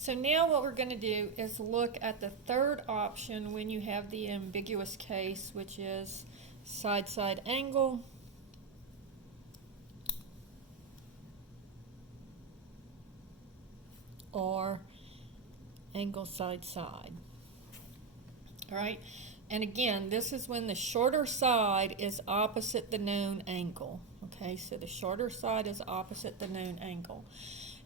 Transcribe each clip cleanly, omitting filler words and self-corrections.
So now what we're going to do is look at the third option when you have the ambiguous case, which is side-side angle or angle side-side. All right, and again, this is when the shorter side is opposite the known angle. Okay, so the shorter side is opposite the known angle.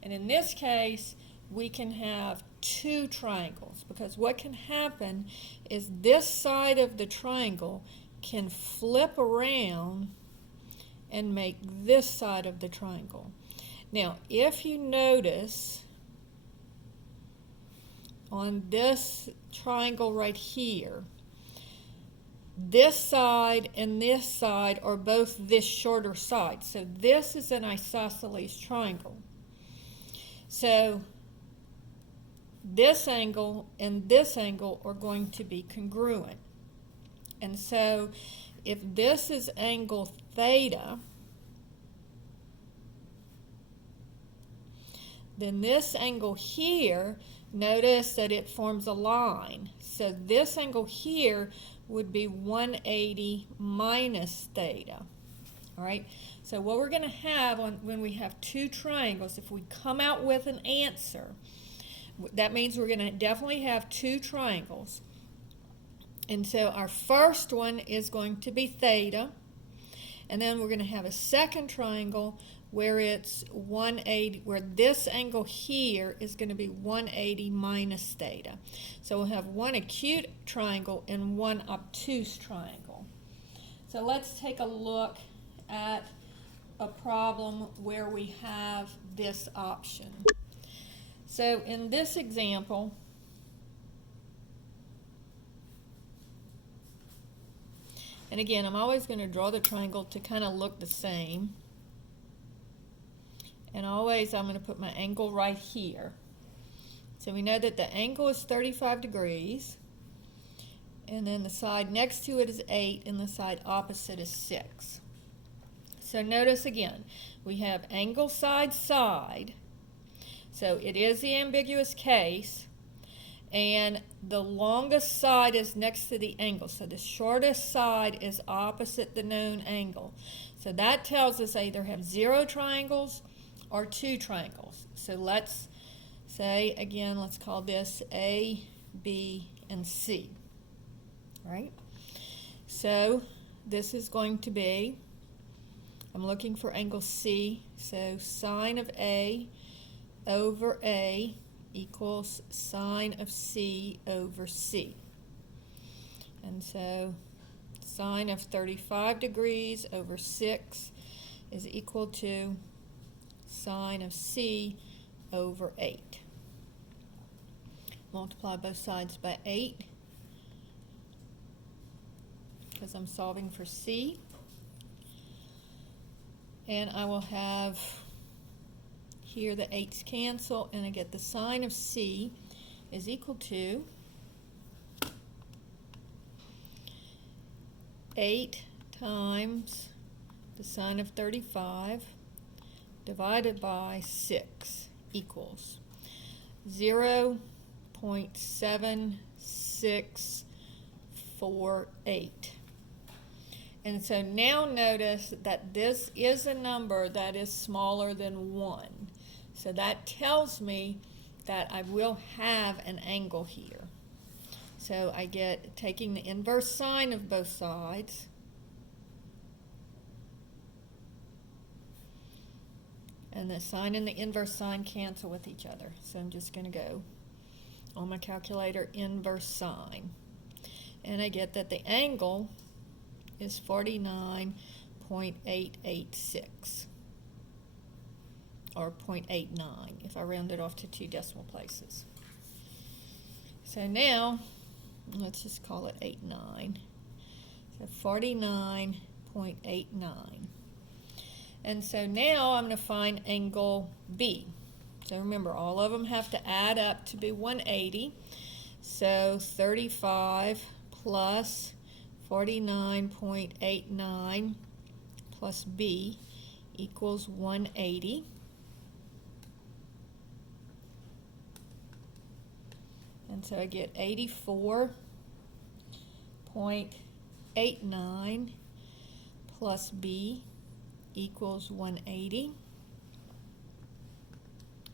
And in this case, we can have two triangles, because what can happen is this side of the triangle can flip around and make this side of the triangle. Now, if you notice on this triangle right here, this side and this side are both this shorter side. So this is an isosceles triangle. So this angle and this angle are going to be congruent. And so if this is angle theta, then this angle here, notice that it forms a line. So this angle here would be 180 minus theta. All right, so what we're going to have when we have two triangles, if we come out with an answer, that means we're going to definitely have two triangles. And so our first one is going to be theta, and then we're going to have a second triangle where it's 180, where this angle here is going to be 180 minus theta. So we'll have one acute triangle and one obtuse triangle. So let's take a look at a problem where we have this option. So in this example, and again, I'm always going to draw the triangle to kind of look the same. And always I'm going to put my angle right here. So we know that the angle is 35 degrees. And then the side next to it is 8 and the side opposite is 6. So notice again, we have angle side side. So it is the ambiguous case. And the longest side is next to the angle. So the shortest side is opposite the known angle. So that tells us I either have 0 triangles or 2 triangles. So let's say, again, let's call this A, B, and C. All right? So this is going to be, I'm looking for angle C, so sine of A over A equals sine of C over C. And so sine of 35 degrees over 6 is equal to sine of C over 8. Multiply both sides by 8 because I'm solving for C. And I will have here the 8's cancel, and I get the sine of C is equal to 8 times the sine of 35 divided by 6 equals 0.7648. And so now notice that this is a number that is smaller than 1. So that tells me that I will have an angle here. So I get, taking the inverse sine of both sides, and the sine and the inverse sine cancel with each other. So I'm just going to go on my calculator, inverse sine. And I get that the angle is 49.886, or 0.89 if I round it off to 2 decimal places. So now, let's just call it 89. So 49.89. And so now I'm going to find angle B. So remember, all of them have to add up to be 180. So 35 plus 49.89 plus B equals 180. And so I get 84.89 plus B equals 180.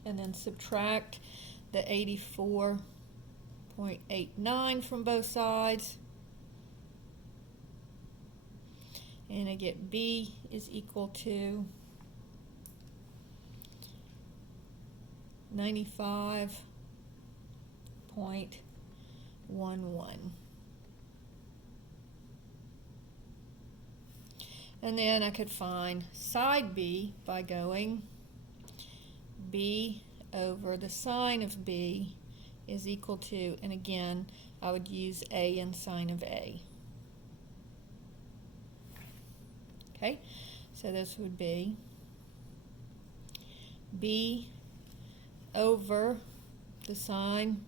And then subtract the 84.89 from both sides. And I get B is equal to 95.11. And then I could find side B by going B over the sine of B is equal to, and again, I would use A in sine of A. Okay, so this would be B over the sine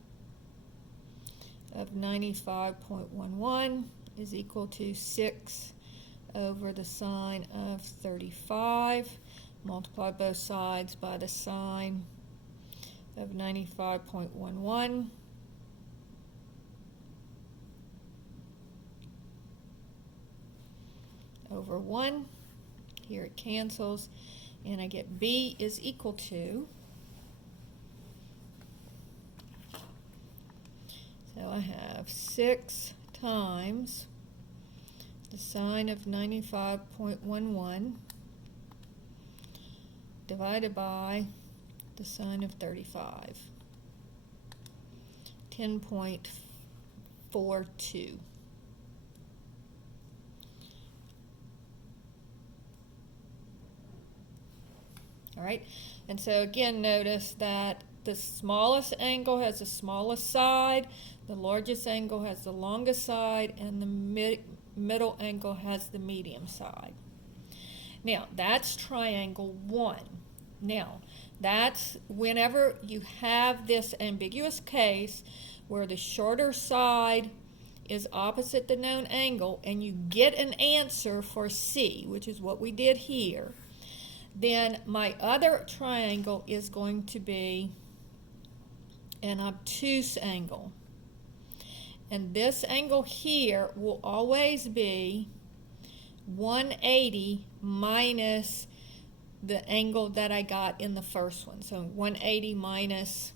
of 95.11 is equal to 6 over the sine of 35. Multiply both sides by the sine of 95.11. Over 1. Here it cancels, and I get B is equal to, so I have 6 times the sine of 95.11 divided by the sine of 35, 10.42. All right, and so again, notice that the smallest angle has the smallest side, the largest angle has the longest side, and the middle angle has the medium side. Now, that's triangle 1. Now, that's whenever you have this ambiguous case where the shorter side is opposite the known angle and you get an answer for C, which is what we did here, then my other triangle is going to be an obtuse angle. And this angle here will always be 180 minus the angle that I got in the first one. So 180 minus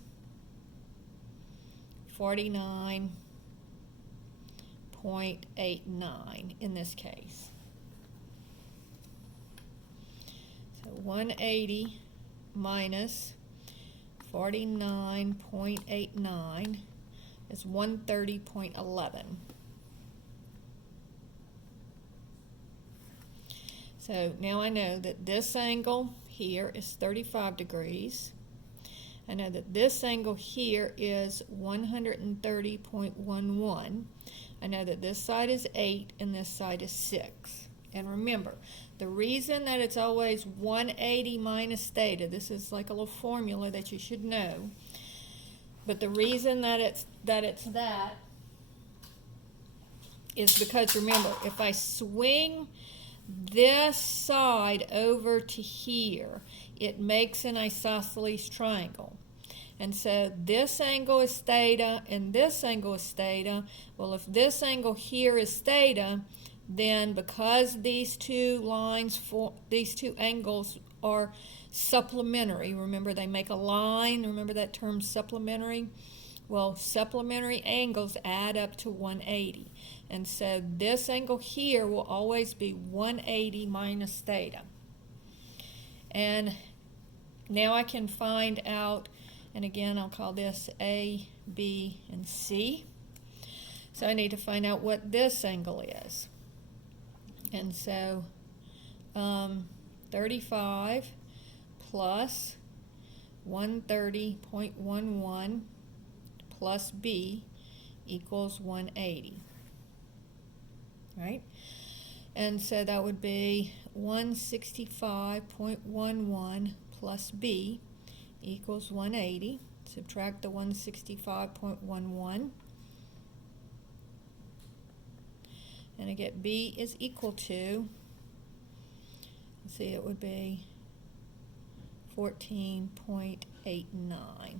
49.89 in this case. So 180 minus 49.89 is 130.11. So now I know that this angle here is 35 degrees. I know that this angle here is 130.11. I know that this side is 8 and this side is 6. And remember, the reason that it's always 180 minus theta, this is like a little formula that you should know, but the reason that it's that is because, remember, if I swing this side over to here, it makes an isosceles triangle. And so this angle is theta and this angle is theta. Well, if this angle here is theta, then because these two lines, these two angles are supplementary, remember they make a line, remember that term supplementary? Well, supplementary angles add up to 180. And so this angle here will always be 180 minus theta. And now I can find out, and again I'll call this A, B, and C. So I need to find out what this angle is. And so 35 plus 130.11 plus B equals 180. Right? And so that would be 165.11 plus B equals 180. Subtract the 165.11. And I get B is equal to, let's see, it would be 14.89.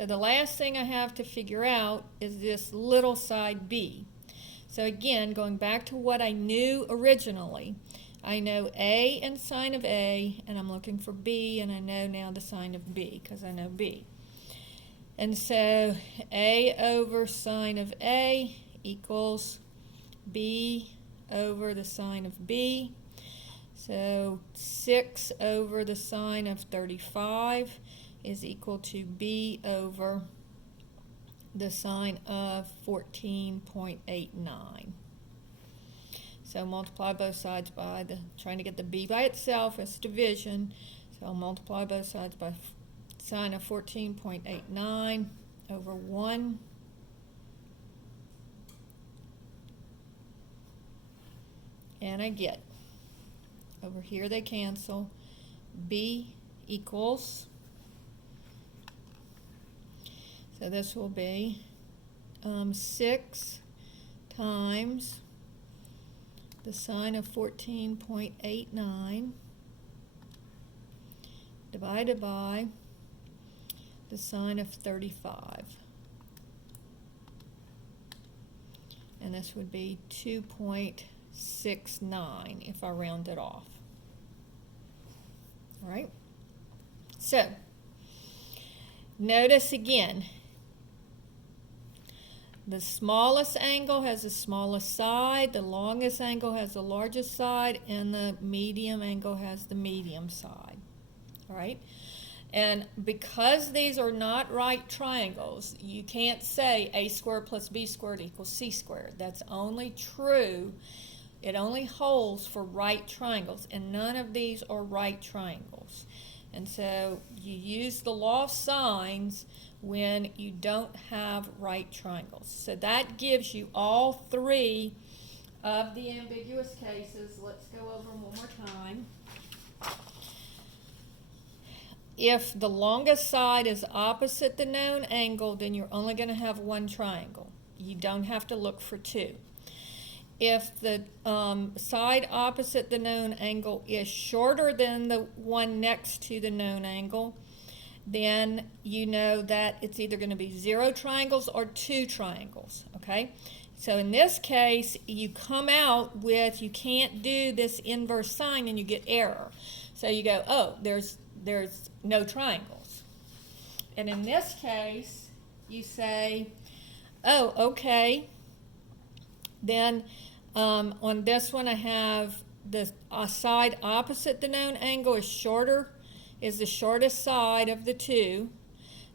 So the last thing I have to figure out is this little side b. So again, going back to what I knew originally, I know a and sine of a, and I'm looking for b, and I know now the sine of b because I know b. And so a over sine of a equals b over the sine of b. So 6 over the sine of 35 is equal to b over the sine of 14.89. So multiply both sides by trying to get the b by itself as division. So I'll multiply both sides by sine of 14.89 over 1. And I get, over here they cancel, b equals, so this will be 6 times the sine of 14.89 divided by the sine of 35. And this would be 2.69 if I round it off. All right? So, notice again, the smallest angle has the smallest side, the longest angle has the largest side, and the medium angle has the medium side. All right? And because these are not right triangles, you can't say a squared plus b squared equals c squared. That's only true, it only holds for right triangles, and none of these are right triangles. And so you use the law of sines when you don't have right triangles. So that gives you all three of the ambiguous cases. Let's go over them one more time. If the longest side is opposite the known angle, then you're only going to have one triangle. You don't have to look for two. If the side opposite the known angle is shorter than the one next to the known angle, then you know that it's either going to be 0 triangles or 2 triangles, okay? So in this case, you come out with, you can't do this inverse sine and you get error. So you go, oh, there's no triangles. And in this case, you say, oh, okay, then on this one I have the side opposite the known angle is shorter, is the shortest side of the two.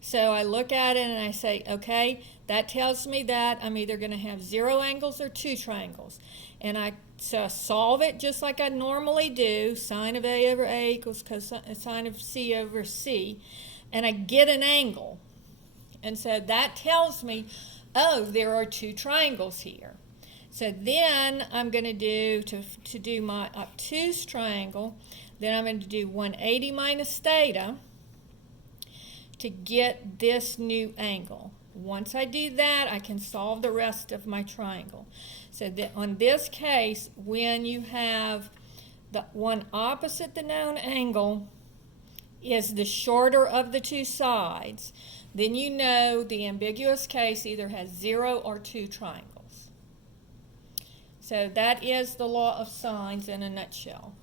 So I look at it and I say, okay, that tells me that I'm either going to have 0 angles or 2 triangles. And I solve it just like I normally do, sine of a over a equals cosine of c over c, and I get an angle. And so that tells me, oh, there are 2 triangles here. So then I'm going to do, to do my obtuse triangle, then I'm going to do 180 minus theta to get this new angle. Once I do that, I can solve the rest of my triangle. So that on this case, when you have the one opposite the known angle is the shorter of the 2 sides, then you know the ambiguous case either has 0 or 2 triangles. So that is the law of sines in a nutshell.